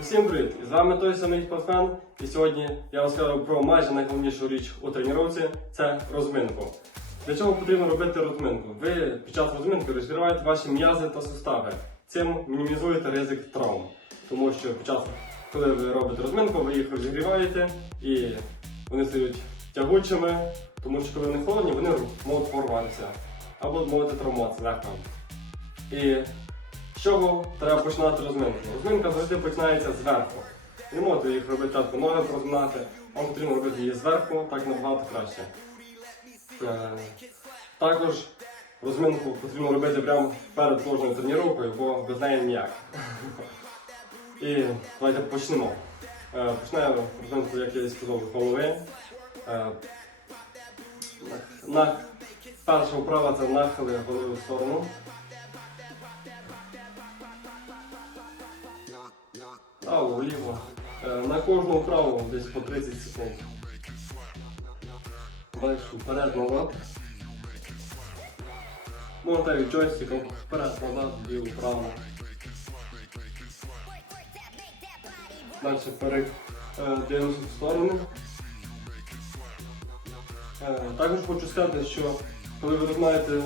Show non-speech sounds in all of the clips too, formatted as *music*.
Усім привіт! І з вами той самий спортсмен. І сьогодні я розкажу про майже найголовнішу річ у тренувці це розминку. Для чого потрібно робити розминку? Ви під час розминки розігріваєте ваші м'язи та сустави. Цим мінімізуєте ризик травм. Тому що під час, коли ви робите розминку, ви їх розігріваєте і вони стають тягучими, тому що коли вони холодні, вони можуть порватися або можете травмуватися легко. І з чого треба починати розминку? Розминка завжди починається зверху. Не можете їх робити так, ноги розминати, вам потрібно робити її зверху, так набагато краще. Е, Також розминку потрібно робити прямо перед кожною тренувкою, бо без неї ніяк. *laughs* І давайте почнемо. Е, Почнемо розминку, як я і сказав, з голови. Е, перша вправа це нахили голови в сторону. Право, вліво. Е, На кожну вправу десь по 30 секунд. Далі вперед, назад. Можна і джойстиком вперед, назад, вліво, вправо. Далі вперед е, дивимося в сторону. Е, Також хочу сказати, що коли ви розмаєте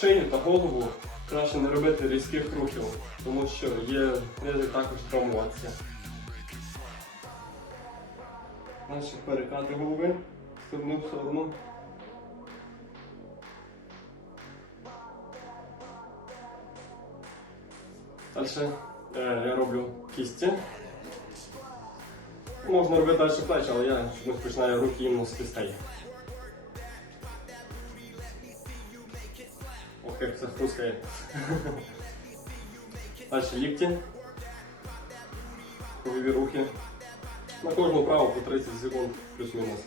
шию та голову, краще не робити різких рухів, тому що є ризик також травмуватися. Наші перекати голови одну в сторону. Далі е, я роблю кісті. Можна робити далі плечі, але я починаю руки іменно з кістей. Це хрускає. Далі лікті. Кругові руки. На кожну вправу по 30 секунд плюс-мінус.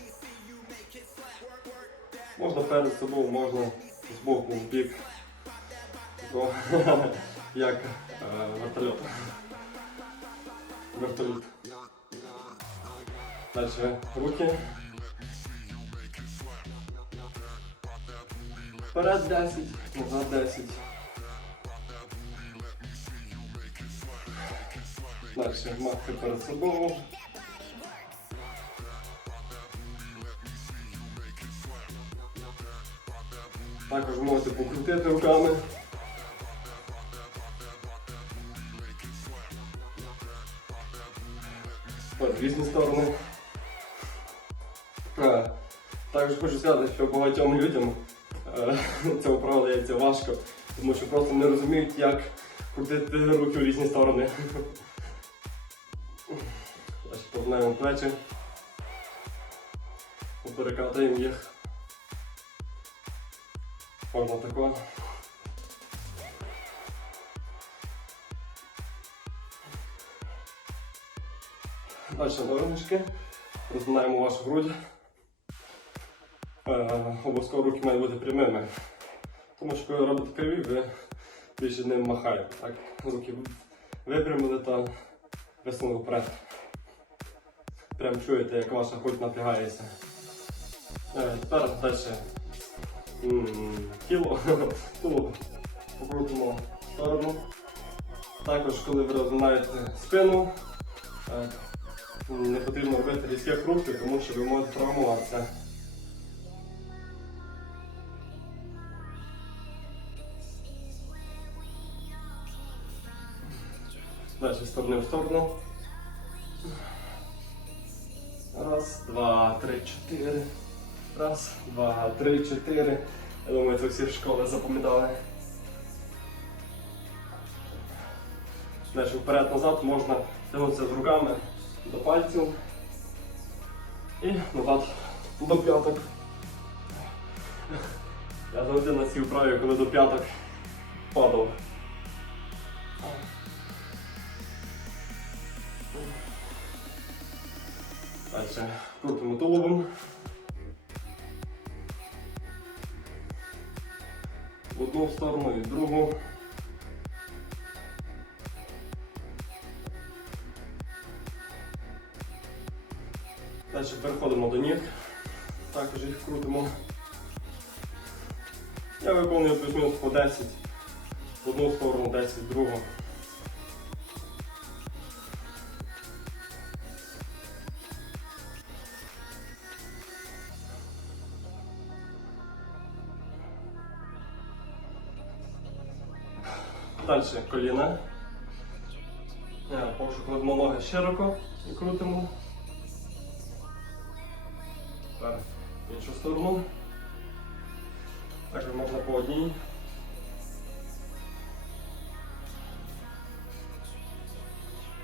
Можна перед собою, можна з боку, в бік. О, *laughs* Як е, вертольот. Вертоліт. Далі руки. Вперед 10, назад 10. Далі махи перед собою. Також можете покрутити руками. В різні сторони. Також хочу сказати, що багатьом людям е, *laughs* це вправа дається важко, тому що просто не розуміють, як крутити руки в різні сторони. *laughs* Далі погнаємо плечі. Перекатаємо їх. Можна тако. Далі ножнички. Розминаємо вашу грудь. Е, обов'язково руки мають бути прямими. Тому що коли робите криві, ви більше ним махаєте. Так? Руки випрямили та висунули вперед. Прям чуєте, як ваша грудь напрягається. Е, тепер далі тіло, *laughs* тіло покрутимо в сторону. Також, коли ви розминаєте спину, е, не потрібно робити різких рухів, тому що ви можете травмуватися. Далі з сторони в сторону. Раз, два, три, чотири. Раз, два, три, чотири. Я думаю, це всі школи запам'ятали. Далі вперед-назад можна тягнутися з руками до пальців і назад до п'яток. Я завжди на цій вправі, коли до п'яток падав. Далі крутимо тулубом. В одну сторону і в другу. Далі переходимо до ніг. Також їх крутимо. Я виконую плюс-мінус по 10. В одну сторону 10, в другу. Далі коліна. Е, Поки кладемо ноги широко і крутимо. Тепер іншу сторону. Також можна по одній.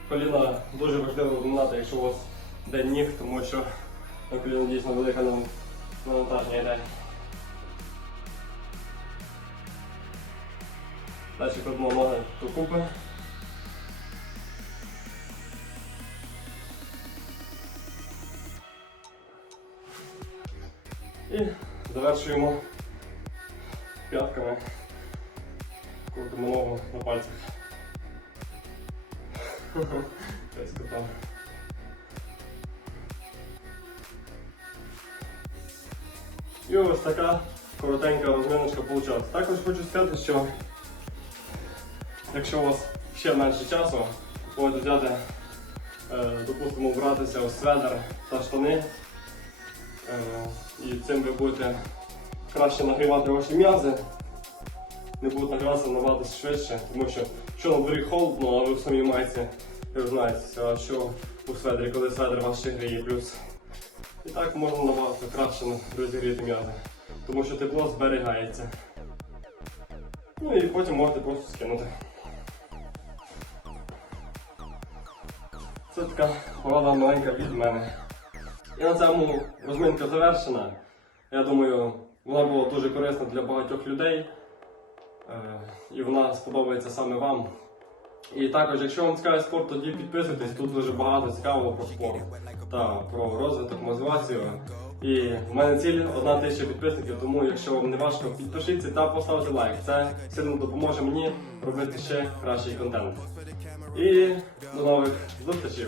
Коліна дуже важливо виминати, якщо у вас день ніг, тому що на коліна дійсно велика нам- навантаження йде. Далі кладемо ноги докупи. І завершуємо п'ятками. Крутимо ногу на пальцях. Ось кота. І ось така коротенька розминочка вийшла. Також хочу сказати, що якщо у вас ще менше часу, можете взяти, е, допустимо, братися у сведер та штани. Е, І цим ви будете краще нагрівати ваші м'язи, не будуть нагріватися набагато швидше, тому що якщо на дворі холодно, а ви в самій майці, знаєте, а що у сведрі, коли сведер вас ще гріє плюс. І так можна набагато краще розігріти м'язи, тому що тепло зберігається. Ну і потім можете просто скинути. Така порада маленька від мене. І на цьому розминка завершена. Я думаю, вона була дуже корисна для багатьох людей. Е, І вона сподобається саме вам. І також, якщо вам цікавий спорт, тоді підписуйтесь. Тут дуже багато цікавого про спорт та про розвиток, мотивацію. І в мене ціль одна тисяча підписників, тому якщо вам не важко, підпишіться та поставте лайк. Це сильно допоможе мені робити ще кращий контент. І до нових зустрічей.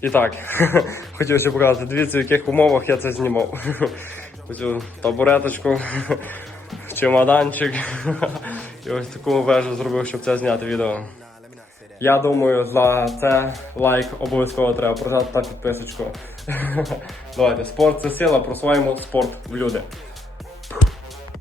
І так, *laughs* хотів показати, дивіться, в яких умовах я це знімав. *laughs* Оцю табуреточку, *laughs* чемоданчик. І ось таку вежу зробив, щоб це зняти відео. Я думаю, за це лайк обов'язково треба прожати та підписочку. *laughs* Давайте, спорт це сила, просуваємо спорт в люди.